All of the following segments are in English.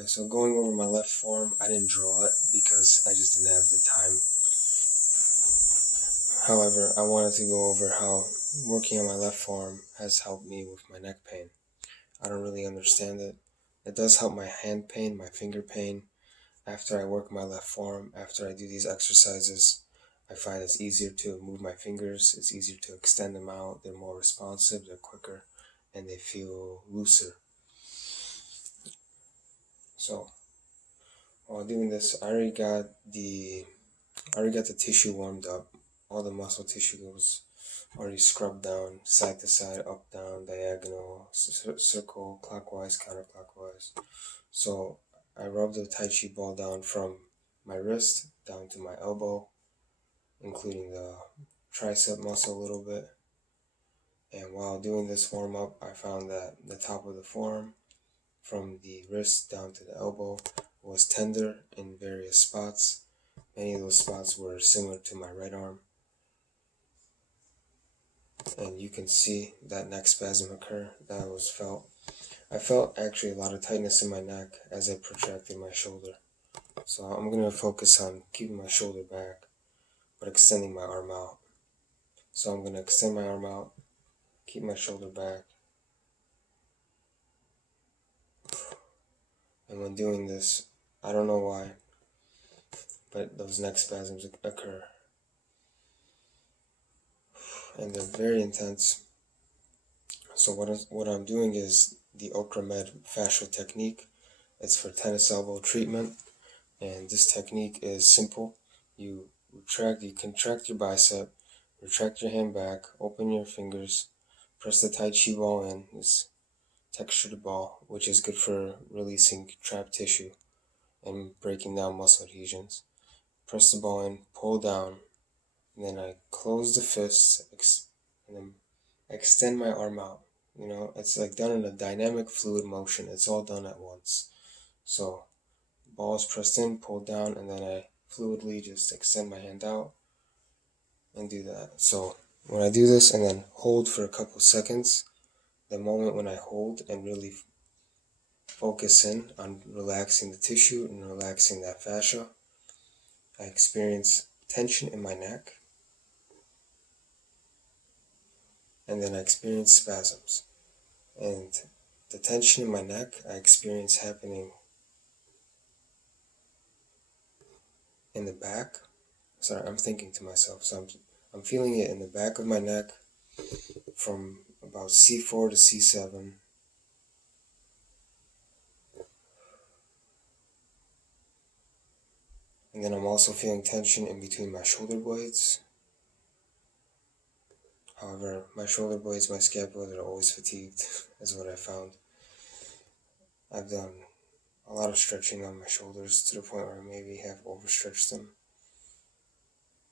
Okay, so going over my left forearm, I didn't draw it because I just didn't have the time. However, I wanted to go over how working on my left forearm has helped me with my neck pain. I don't really understand it. It does help my hand pain, my finger pain. After I work my left forearm, after I do these exercises, I find it's easier to move my fingers, it's easier to extend them out, they're more responsive, they're quicker, and they feel looser. So, while doing this, I already got the tissue warmed up. All the muscle tissue was already scrubbed down, side to side, up, down, diagonal, circle, clockwise, counterclockwise. So I rubbed the Tai Chi ball down from my wrist down to my elbow, including the tricep muscle a little bit. And while doing this warm up, I found that the top of the forearm, from the wrist down to the elbow, was tender in various spots. Many of those spots were similar to my right arm. And you can see that neck spasm occur that was felt. I felt actually a lot of tightness in my neck as I protracted my shoulder. So I'm going to focus on keeping my shoulder back, but extending my arm out. So I'm going to extend my arm out, keep my shoulder back. And when doing this, I don't know why, but those neck spasms occur. And they're very intense. So what I'm doing is the OCRAMEDHEALTH fascial technique. It's for tennis elbow treatment. And this technique is simple. You contract your bicep, retract your hand back, open your fingers, press the Tai Chi ball in, this textured ball, which is good for releasing trapped tissue and breaking down muscle adhesions. Press the ball in, pull down, and then I close the fists, and then extend my arm out. You know, it's like done in a dynamic fluid motion. It's all done at once. So, ball is pressed in, pulled down, and then I fluidly just extend my hand out and do that. So when I do this and then hold for a couple seconds, the moment when I hold and really focus in on relaxing the tissue and relaxing that fascia, I experience tension in my neck, and then I experience spasms. And the tension in my neck I experience happening in the back. Sorry, I'm thinking to myself. So I'm feeling it in the back of my neck from about C4 to C7. And then I'm also feeling tension in between my shoulder blades. However, my shoulder blades, my scapula, they're always fatigued, is what I found. I've done a lot of stretching on my shoulders to the point where I maybe have overstretched them.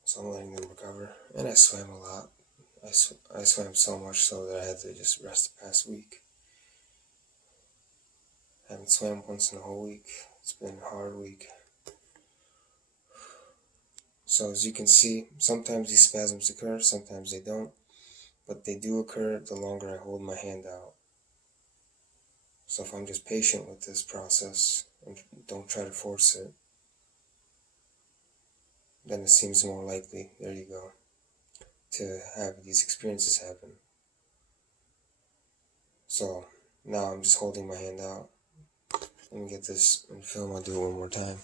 So I'm letting them recover. And I swam a lot. I swam so much so that I had to just rest the past week. I haven't swam once in a whole week. It's been a hard week. So as you can see, sometimes these spasms occur, sometimes they don't. But they do occur the longer I hold my hand out. So if I'm just patient with this process and don't try to force it, then it seems more likely, there you go, to have these experiences happen. So now I'm just holding my hand out. Let me get this in film, I'll do it one more time.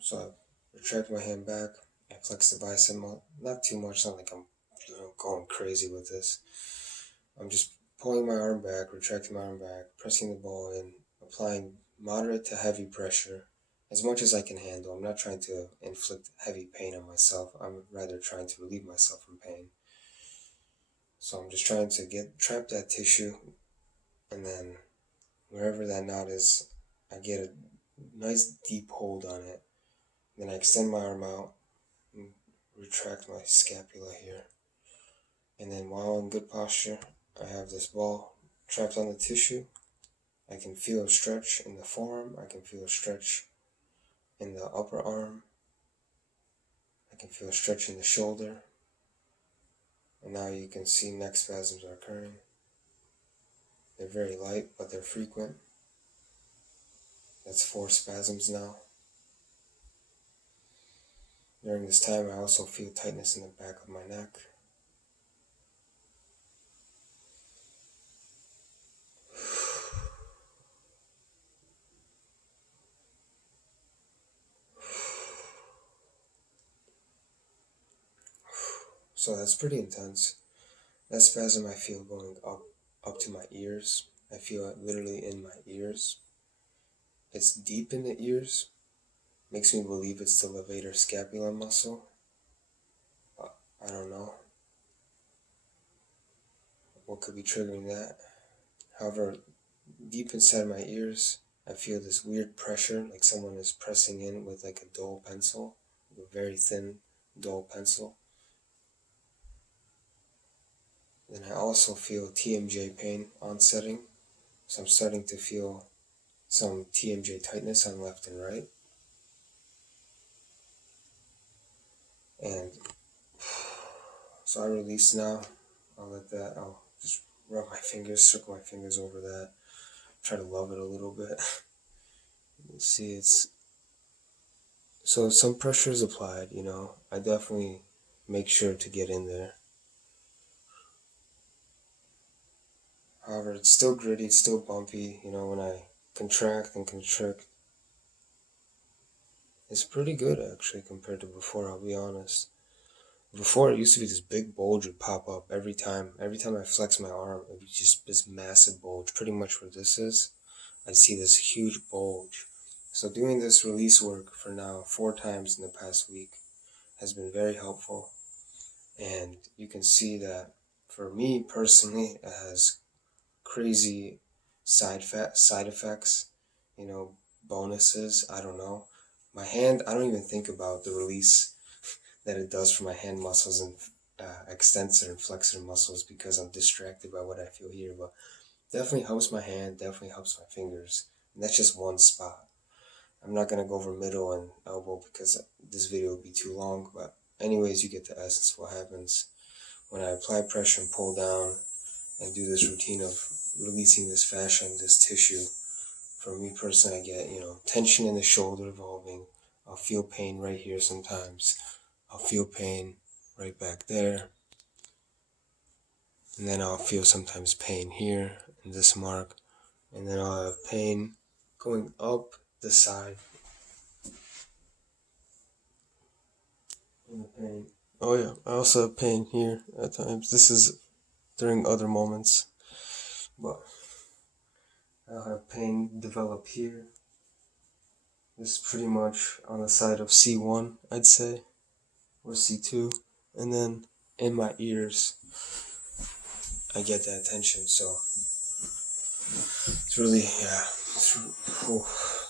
So I retract my hand back, I flex the bicep, not too much, not like I'm going crazy with this. I'm just pulling my arm back, retracting my arm back, pressing the ball in, applying moderate to heavy pressure as much as I can handle. I'm not trying to inflict heavy pain on myself. I'm rather trying to relieve myself from pain. So I'm just trying to trap that tissue, and then wherever that knot is, I get a nice deep hold on it. Then I extend my arm out and retract my scapula here. And then while in good posture, I have this ball trapped on the tissue. I can feel a stretch in the forearm. I can feel a stretch in the upper arm. I can feel a stretch in the shoulder. And now you can see neck spasms are occurring. They're very light, but they're frequent. That's 4 spasms now. During this time, I also feel tightness in the back of my neck. So that's pretty intense. That spasm I feel going up to my ears. I feel it literally in my ears. It's deep in the ears. Makes me believe it's the levator scapula muscle. I don't know what could be triggering that. However, deep inside my ears, I feel this weird pressure, like someone is pressing in with like a dull pencil, like a very thin, dull pencil. Then I also feel TMJ pain onsetting, so I'm starting to feel some TMJ tightness on left and right. And so I release now. I'll just rub my fingers, circle my fingers over that, try to love it a little bit. You see, so some pressure is applied, I definitely make sure to get in there. However, it's still gritty, it's still bumpy, when I contract and constrict. It's pretty good actually compared to before, I'll be honest. Before, it used to be this big bulge would pop up every time. Every time I flex my arm, it would be just this massive bulge, pretty much where this is. I'd see this huge bulge. So doing this release work for now 4 times in the past week has been very helpful. And you can see that for me personally, it has crazy side effects, bonuses. I don't know. My hand, I don't even think about the release that it does for my hand muscles and extensor and flexor muscles because I'm distracted by what I feel here. But definitely helps my hand, definitely helps my fingers. And that's just one spot. I'm not going to go over middle and elbow because this video would be too long. But anyways, you get the essence of what happens when I apply pressure and pull down and do this routine of releasing this fascia and this tissue. For me personally, I get, tension in the shoulder evolving. I'll feel pain right here sometimes. I'll feel pain right back there. And then I'll feel sometimes pain here in this mark. And then I'll have pain going up the side. And the pain. Oh yeah, I also have pain here at times. This is during other moments. But I'll have pain develop here. This is pretty much on the side of C1, I'd say, or C2. And then in my ears, I get that tension. So it's really,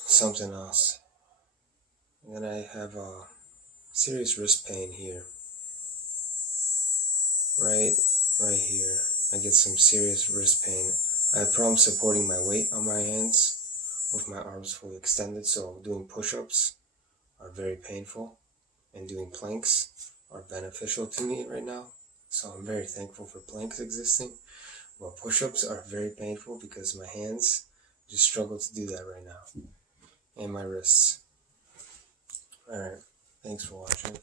something else. And then I have serious wrist pain here. Right here. I get some serious wrist pain. I have problems supporting my weight on my hands with my arms fully extended, so doing push-ups are very painful, and doing planks are beneficial to me right now. So I'm very thankful for planks existing. But push-ups are very painful because my hands just struggle to do that right now. And my wrists. Alright, thanks for watching.